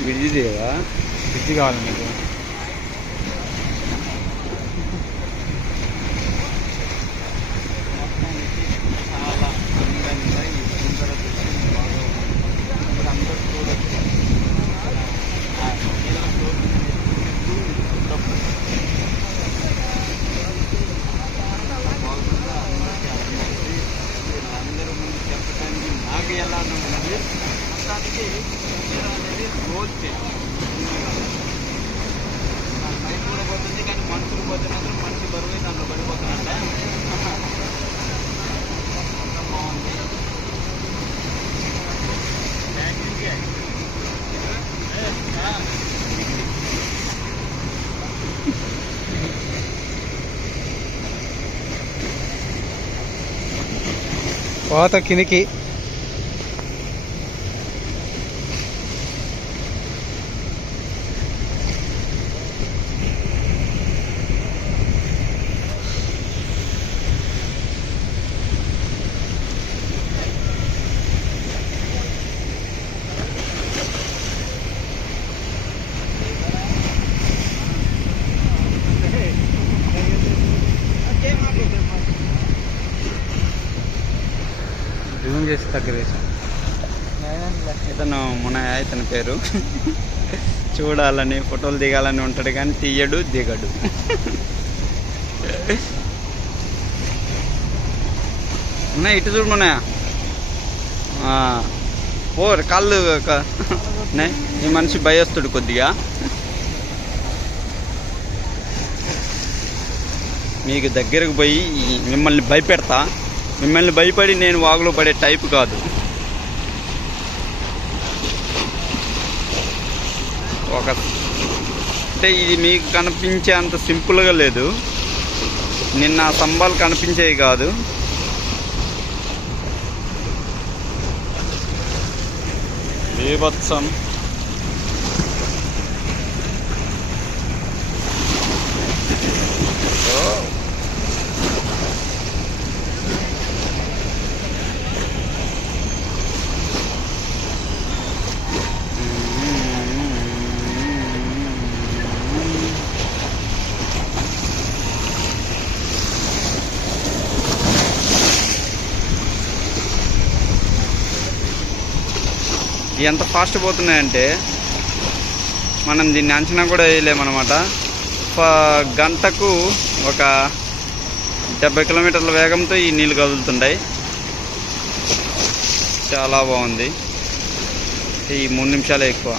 Bridge దిగదా bridge కావాలి మీకు అందరూ ముందు చెప్పడానికి నాకు ఎలా ఉంది మొత్తానికి నీరు అనేది కూడా పోతుంది కానీ మనుషులు పోతే మాత్రం మనిషి బరువు దాంట్లో పడిపోతానంట బాగుంది. జూమ్ చేసి దగ్గర వేసాం. ఇతను మునయ్య ఇతని పేరు. చూడాలని ఫోటోలు దిగాలని ఉంటాడు కానీ తీయడు దిగడు. మునయ్య ఇటు చూడు మునయ్య. ఓ కాళ్ళు ఈ మనిషి భయస్తుడు కొద్దిగా. మీకు దగ్గరకు పోయి మిమ్మల్ని భయపెడతా. మిమ్మల్ని భయపడి నేను వాగులో పడే టైప్ కాదు. ఒక అంటే ఇది మీకు కనిపించే అంత సింపుల్గా లేదు. నిన్న ఆ స్తంభాలు కనిపించేవి కాదు. బీభత్సం ఓ. ఇవి ఎంత ఫాస్ట్ పోతున్నాయంటే మనం దీన్ని అంచనా కూడా వేయలేమన్నమాట. గంటకు ఒక డెబ్బై కిలోమీటర్ల వేగంతో ఈ నీళ్ళు కదులుతుంటాయి చాలా బాగుంది. ఈ మూడు నిమిషాలే ఎక్కువ.